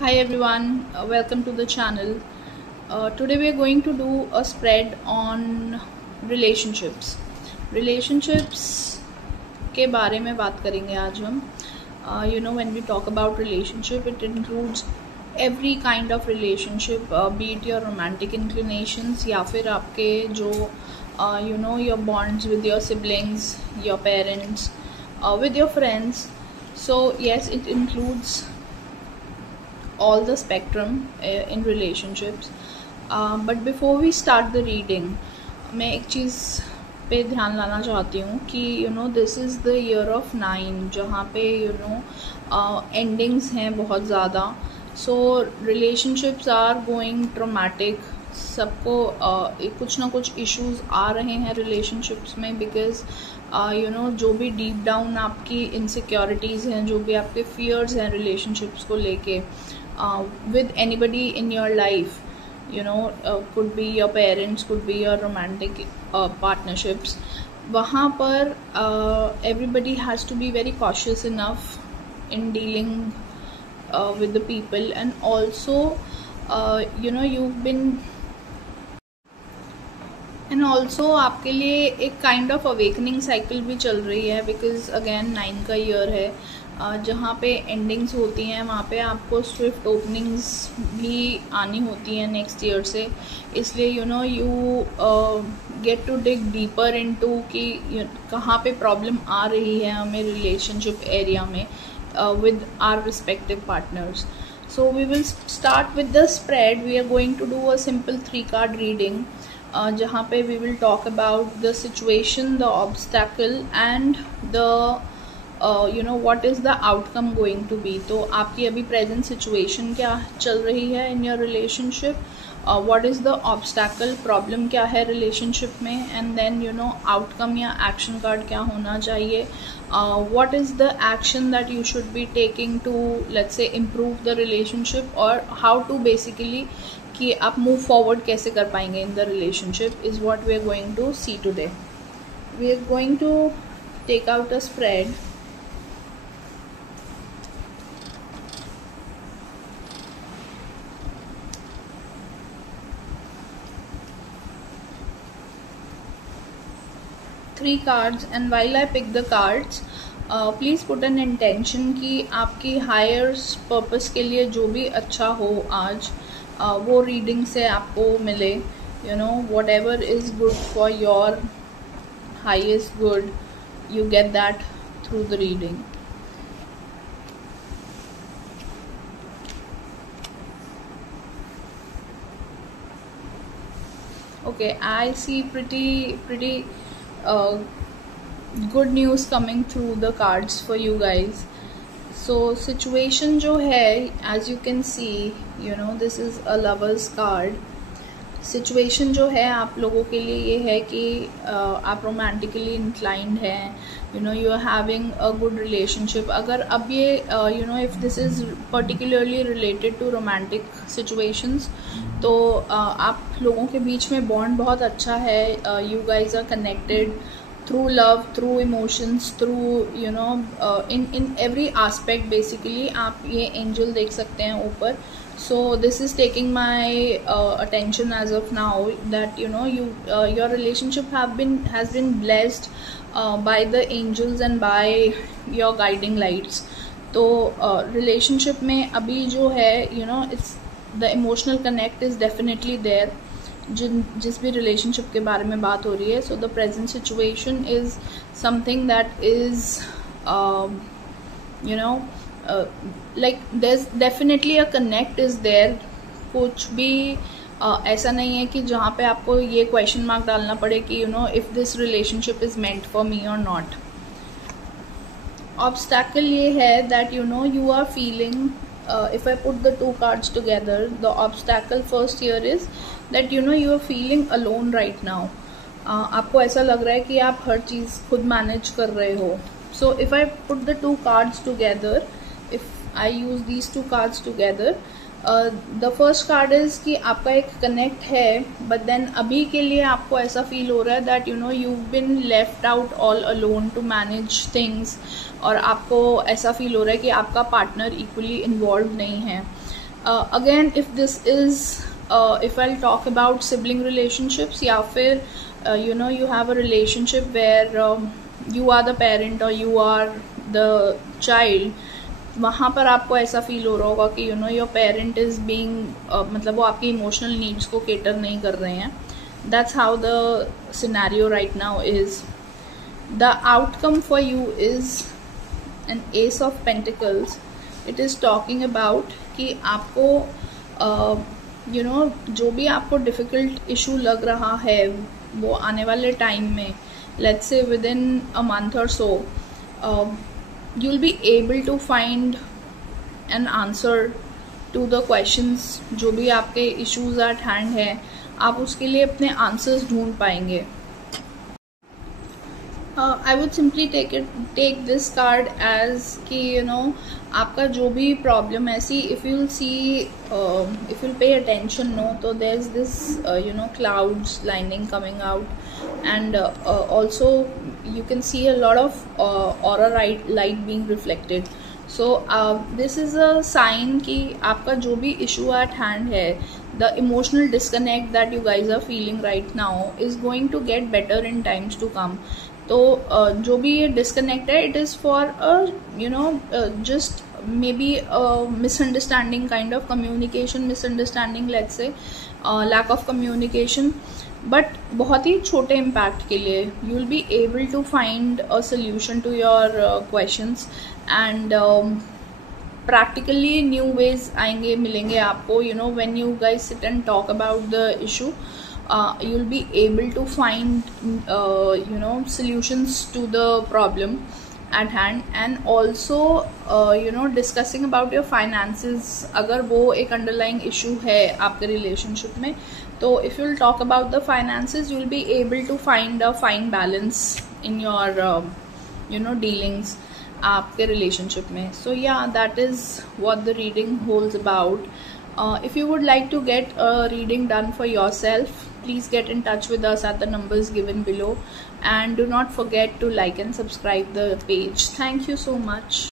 Hi everyone, welcome to the channel. Today we are going to do a spread on relationships. Relationships के बारे में बात करेंगे आज हम. When we talk about relationship, it includes every kind of relationship, be it your romantic inclinations या फिर आपके जो your bonds with your siblings, your parents, with your friends. So yes, it includes all the spectrum in relationships. But before we start the reading, मैं एक चीज़ पे ध्यान लाना चाहती हूँ कि this is the year of 9 जहाँ पे एंडिंग्स हैं बहुत ज़्यादा. सो रिलेशनशिप्स आर गोइंग ट्रोमैटिक. सबको कुछ ना कुछ इश्यूज आ रहे हैं रिलेशनशिप्स में बिकॉज जो भी डीप डाउन आपकी इनसिक्योरिटीज़ हैं, जो भी आपके फियर्स हैं रिलेशनशिप्स को लेके with anybody in your life, could be your parents, could be your romantic partnerships. वहाँ पर everybody has to be very cautious enough in dealing with the people, and also you've been and also आपके लिए एक kind of awakening cycle भी चल रही है because again 9 का ईयर है. जहाँ पे एंडिंग्स होती हैं वहाँ पे आपको स्विफ्ट ओपनिंग्स भी आनी होती हैं नेक्स्ट ईयर से. इसलिए you get to dig deeper into कि कहाँ पे प्रॉब्लम आ रही है हमें रिलेशनशिप एरिया में with our respective partners. So we will start with the spread. We are going to do a simple 3-card reading जहाँ पे we will talk about the situation, the obstacle and the what is the outcome going to be. तो आपकी अभी present situation क्या चल रही है in your relationship, what is the obstacle, problem क्या है relationship में, and then outcome या action card क्या होना चाहिए, what is the action that you should be taking to, let's say, improve the relationship, or how to basically कि आप move forward कैसे कर पाएंगे in the relationship is what we are going to see today. We are going to take out a spread. Three cards, and while I pick the cards, please put an intention कि आपकी higher purpose के लिए जो भी अच्छा हो आज वो रीडिंग से आपको मिले. whatever is good for your highest good, you get that through the reading. Okay, I see pretty good news coming through the cards for you guys. So situation जो है, as you can see, this is a lover's card. situation जो है आप लोगों के लिए ये है कि आप romantically inclined हैं, you are having a good relationship. अगर अब ये if this is particularly related to romantic situations, तो आप लोगों के बीच में bond बहुत अच्छा है. You guys are connected through love, through emotions, through in every aspect basically. आप ये angel देख सकते हैं ऊपर. So this is taking my attention as of now that your relationship has been blessed by the angels and by your guiding lights. तो relationship में अभी जो है it's the emotional connect is definitely there. जिस भी relationship के बारे में बात हो रही है. So the present situation is something that is like there is definitely a connect is there. कुछ भी ऐसा नहीं है कि जहाँ पे आपको ये क्वेश्चन मार्क डालना पड़े कि if this relationship is meant for me और नॉट. ऑब्स्टैकल ये है that you are feeling, if I put the two cards together, the obstacle first here is that you are feeling alone right now. आपको ऐसा लग रहा है कि आप हर चीज़ खुद मैनेज कर रहे हो. So if I put the two cards together, if I use these two cards together, the first card is कि आपका एक कनेक्ट है, but then अभी के लिए आपको ऐसा फील हो रहा है that you've been left out all alone to manage things, और आपको ऐसा फील हो रहा है कि आपका पार्टनर इक्वली इन्वॉल्व नहीं है. Again, if this is if I'll talk about sibling relationships, या फिर you have a relationship where you are the parent or you are the child, वहाँ पर आपको ऐसा फील हो रहा होगा कि योर पेरेंट इज बीइंग, मतलब वो आपकी इमोशनल नीड्स को केटर नहीं कर रहे हैं. That's how the scenario right now is. The outcome for you is an S of pentacles. It is talking about कि आपको जो भी आपको डिफ़िकल्ट इशू लग रहा है वो आने वाले टाइम में, let's say with in a month और सो, you'll be able to find an answer to the questions. जो भी आपके issues at hand है, आप उसके लिए अपने answers ढूंढ पाएंगे. I would simply take this card as कि आपका जो भी problem है, see if you'll pay attention, तो there's this clouds lining coming out, and also you can see a lot of aura light being reflected. So this is a sign कि आपका जो भी issue at hand है, the emotional disconnect that you guys are feeling right now is going to get better in times to come. तो जो भी ये disconnect है, it is for just maybe misunderstanding, kind of communication misunderstanding, let's say lack of communication, but बहुत ही छोटे impact के लिए you will be able to find a solution to your questions, and practically new ways आएंगे, मिलेंगे आपको. When you guys sit and talk about the issue, you'll be able to find solutions to the problem at hand. And also discussing about your finances, अगर वो एक underlying issue है आपके relationship में, तो if you'll talk about the finances, you'll be able to find a fine balance in your dealings आपके relationship में. So yeah, that is what the reading holds about. If you would like to get a reading done for yourself, please get in touch with us at the numbers given below, and do not forget to like and subscribe the page. Thank you so much.